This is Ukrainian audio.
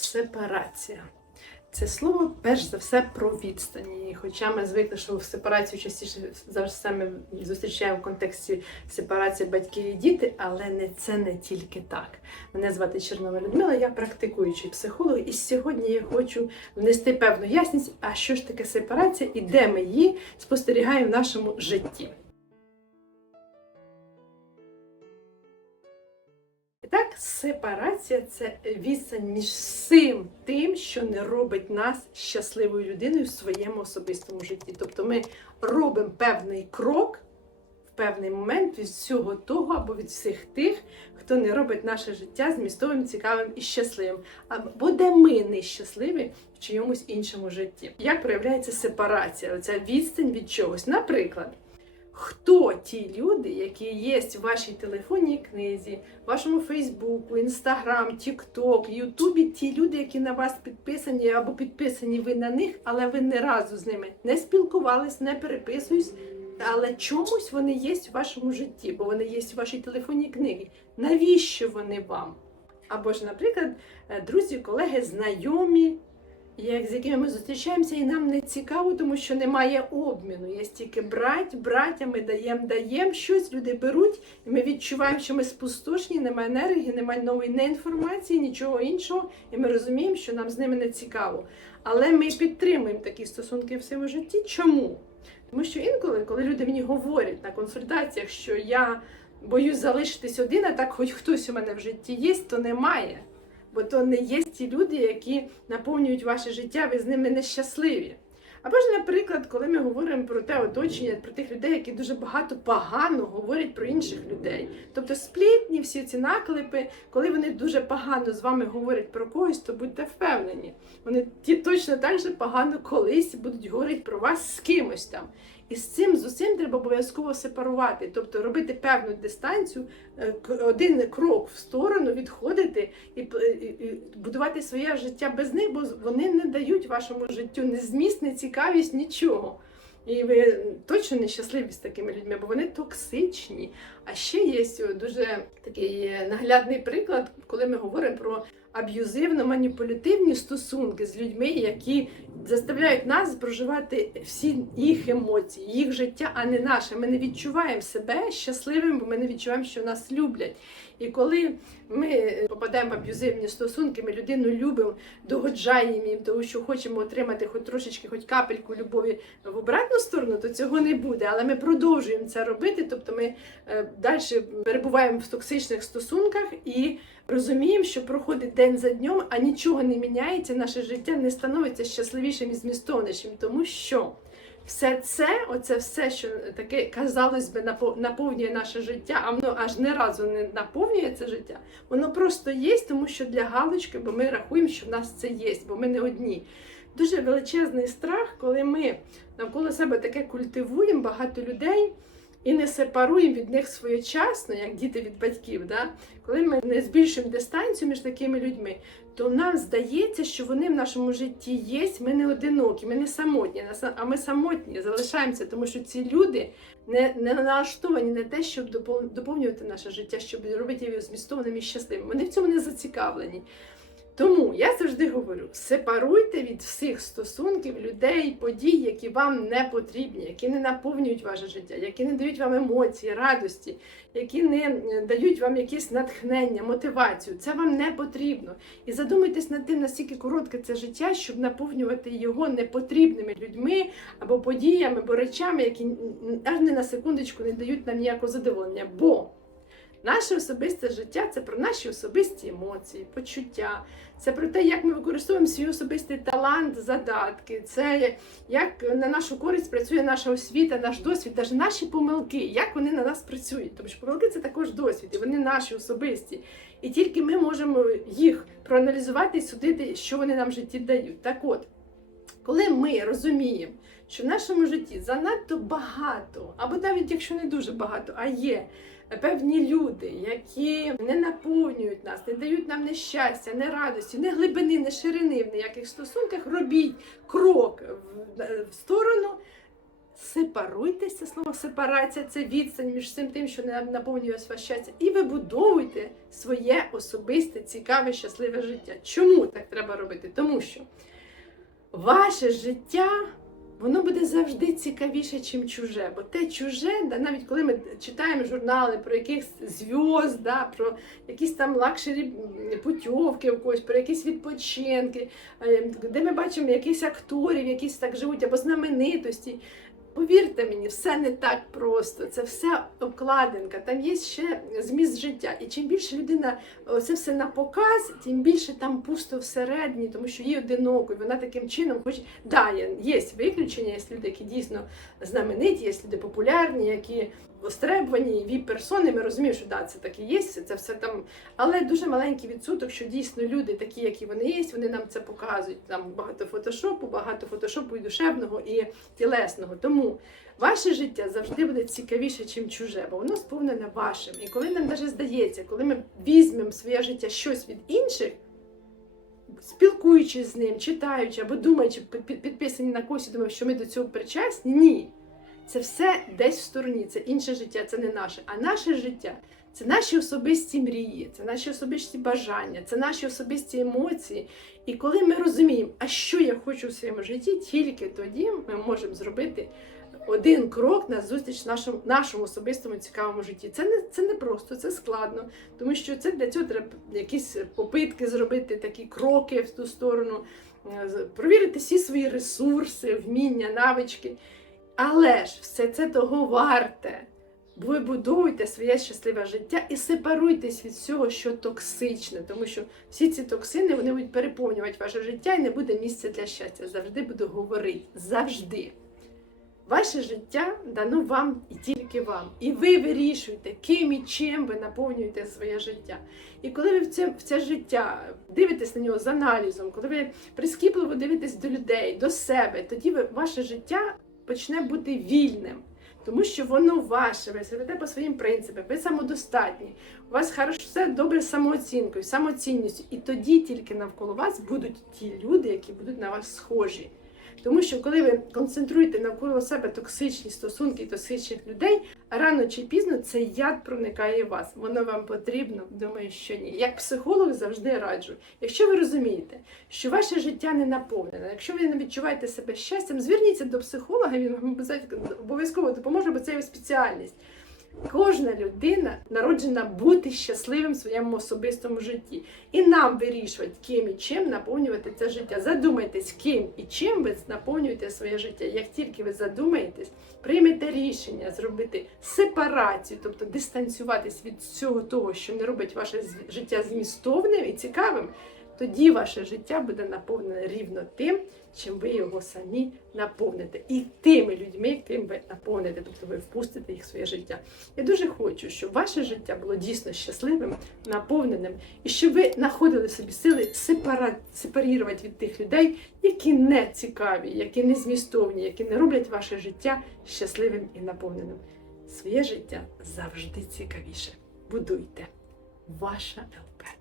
Сепарація. Це слово перш за все про відстані. Хоча ми звикли, що в сепарацію частіше за все ми зустрічаємо в контексті сепарації батьків і діти, але не це не тільки так. Мене звати Чернова Людмила, я практикуючий психолог, і сьогодні я хочу внести певну ясність, а що ж таке сепарація і де ми її спостерігаємо в нашому житті. Так, сепарація це відстань між всім тим, що не робить нас щасливою людиною в своєму особистому житті. Тобто ми робимо певний крок в певний момент від всього того або від всіх тих, хто не робить наше життя змістовим, цікавим і щасливим, або де ми не щасливі в чиємусь іншому житті. Як проявляється сепарація? Оця відстань від чогось. Наприклад. Хто ті люди, які є в вашій телефонній книзі, вашому Фейсбуку, Інстаграм, Тікток, Ютубі, ті люди, які на вас підписані або підписані ви на них, але ви не разу з ними не спілкувались, не переписуєтесь, але чомусь вони є в вашому житті, бо вони є в вашій телефонній книгі. Навіщо вони вам? Або ж, наприклад, е, друзі, колеги, знайомі, як з якими ми зустрічаємося, і нам не цікаво, тому що немає обміну. Є тільки брать, браття, ми даємо, даємо щось, люди беруть, і ми відчуваємо, що ми спустошні, немає енергії, немає нової інформації, нічого іншого, і ми розуміємо, що нам з ними не цікаво. Але ми підтримуємо такі стосунки в своєму житті. Чому? Тому що інколи, коли люди мені говорять на консультаціях, що я боюсь залишитись один, а так хоч хтось у мене в житті є, то немає. Бо то не є ті люди, які наповнюють ваше життя, ви з ними нещасливі. Або ж, наприклад, коли ми говоримо про те оточення, про тих людей, які дуже багато погано говорять про інших людей. Тобто сплітні, всі ці наклепи, коли вони дуже погано з вами говорять про когось, то будьте впевнені, вони ті точно так же погано колись будуть говорити про вас з кимось там. І з цим з усім треба обов'язково сепарувати, тобто робити певну дистанцію, е, один крок в сторону, відходити і, будувати своє життя без них, бо вони не дають вашому життю ні зміст, ні цікавість, нічого. І ви точно не щасливі з такими людьми, бо вони токсичні. А ще є дуже такий е, наглядний приклад, коли ми говоримо про аб'юзивно-маніпулятивні стосунки з людьми, які заставляють нас проживати всі їх емоції, їх життя, а не наше. Ми не відчуваємо себе щасливим, бо ми не відчуваємо, що нас люблять. І коли ми попадаємо в аб'юзивні стосунки, ми людину любимо, догоджаємо їм, тому що хочемо отримати хоч трошечки, хоч капельку любові в обратну сторону, то цього не буде. Але ми продовжуємо це робити. Тобто ми е, далі перебуваємо в токсичних стосунках і розуміємо, що проходить день за днем, а нічого не міняється, наше життя не становиться щасливішим і змістовнішим, тому що. Все це, оце все, що таке, казалось би, наповнює наше життя, а воно аж не разу не наповнює це життя. Воно просто є, тому що для галочки, бо ми рахуємо, що в нас це є, бо ми не одні. Дуже величезний страх, коли ми навколо себе таке культивуємо багато людей і не сепаруємо від них своєчасно, як діти від батьків. Да? Коли ми не збільшуємо дистанцію між такими людьми, то нам здається, що вони в нашому житті є. Ми не одинокі, ми не самотні, а ми самотні залишаємося, тому що ці люди не, не налаштовані на те, щоб доповнювати наше життя, щоб робити його змістованим і щасливим. Вони в цьому не зацікавлені. Тому я завжди говорю: сепаруйте від всіх стосунків людей, подій, які вам не потрібні, які не наповнюють ваше життя, які не дають вам емоції, радості, які не е, дають вам якесь натхнення, мотивацію. Це вам не потрібно. І задумайтесь над тим, наскільки коротке це життя, щоб наповнювати його непотрібними людьми або подіями, або речами, які аж не на секундочку не дають нам ніякого задоволення. Бо Наше особисте життя це про наші особисті емоції, почуття, це про те, як ми використовуємо свій особистий талант, задатки, це як на нашу користь працює наша освіта, наш досвід, навіть наші помилки, як вони на нас працюють. Тому що помилки це також досвід, і вони наші особисті. І тільки ми можемо їх проаналізувати і судити, що вони нам в житті дають. Так от, коли ми розуміємо, що в нашому житті занадто багато, або навіть якщо не дуже багато, а є певні люди, які не наповнюють нас, не дають нам ні щастя, ні радості, ні глибини, ні ширини в ніяких стосунках, робіть крок в, сторону сепаруйтеся. Слово сепарація це відстань між цим тим, що не наповнює вас щастя, і вибудовуйте своє особисте, цікаве, щасливе життя. Чому так треба робити? Тому що ваше життя. Воно буде завжди цікавіше, чим чуже. Бо те чуже, да, навіть коли ми читаємо журнали про якихось зв'язд, да, про якісь там лакшері путівки в когось, про якісь відпочинки, е, де ми бачимо якихось акторів, якісь так живуть, або знаменитості. Повірте мені, все не так просто. Це все обкладинка, там є ще зміст життя. І чим більше людина це все на показ, тим більше там пусто всередині, тому що їй одиноко, і вона таким чином хоче. Да, є виключення, є люди, які дійсно знамениті, є люди популярні, які востребувані, віп персони. Ми розуміємо, що да, це так і є, це все там. Але дуже маленький відсоток, що дійсно люди, такі, які вони є, вони нам це показують. Там багато фотошопу, багато фотошопу і душевного, і тілесного. Тому ваше життя завжди буде цікавіше, чим чуже, бо воно сповнене вашим. І коли нам навіть здається, коли ми візьмемо своє життя щось від інших. Спілкуючись з ним, читаючи або думаючи, під- під- підписані на когось, і думаємо, що ми до цього причасні, ні. Це все десь в стороні, це інше життя, це не наше. А наше життя це наші особисті мрії, це наші особисті бажання, це наші особисті емоції. І коли ми розуміємо, а що я хочу в своєму житті, тільки тоді ми можемо зробити один крок на зустріч нашому, нашому особистому цікавому житті. Це не, це не просто, це складно, тому що це для цього треба якісь попитки зробити, такі кроки в ту сторону, е, провірити всі свої ресурси, вміння, навички. Але ж все це того варте. Ви будуйте своє щасливе життя і сепаруйтесь від всього, що токсичне, тому що всі ці токсини вони будуть переповнювати ваше життя і не буде місця для щастя. Завжди буду говорити. Завжди. Ваше життя дано вам і тільки вам. І ви вирішуєте, ким і чим ви наповнюєте своє життя. І коли ви в це, в це життя дивитесь на нього з аналізом, коли ви прискіпливо дивитесь до людей, до себе, тоді ви, ваше життя почне бути вільним. Тому що воно ваше, ви живете по своїм принципам, ви самодостатні, у вас хорошо, все добре з самооцінкою, самоцінністю. І тоді тільки навколо вас будуть ті люди, які будуть на вас схожі. Тому що коли ви концентруєте навколо себе токсичні стосунки токсичних людей, рано чи пізно цей яд проникає в вас. Воно вам потрібно? Думаю, що ні. Як психолог завжди раджу. Якщо ви розумієте, що ваше життя не наповнене, якщо ви не відчуваєте себе щастям, зверніться до психолога, він вам обов'язково допоможе, бо це його спеціальність. Кожна людина народжена бути щасливим в своєму особистому житті. І нам вирішувати, ким і чим наповнювати це життя. Задумайтесь, ким і чим ви наповнюєте своє життя. Як тільки ви задумаєтесь, приймете рішення зробити сепарацію, тобто дистанціюватись від всього того, що не робить ваше життя змістовним і цікавим, тоді ваше життя буде наповнене рівно тим, чим ви його самі наповните. І тими людьми, ким ви наповните, тобто ви впустите їх в своє життя. Я дуже хочу, щоб ваше життя було дійсно щасливим, наповненим, і щоб ви знаходили собі сили сепара... сепарувати від тих людей, які не цікаві, які не змістовні, які не роблять ваше життя щасливим і наповненим. Своє життя завжди цікавіше. Будуйте. Ваша ЛП.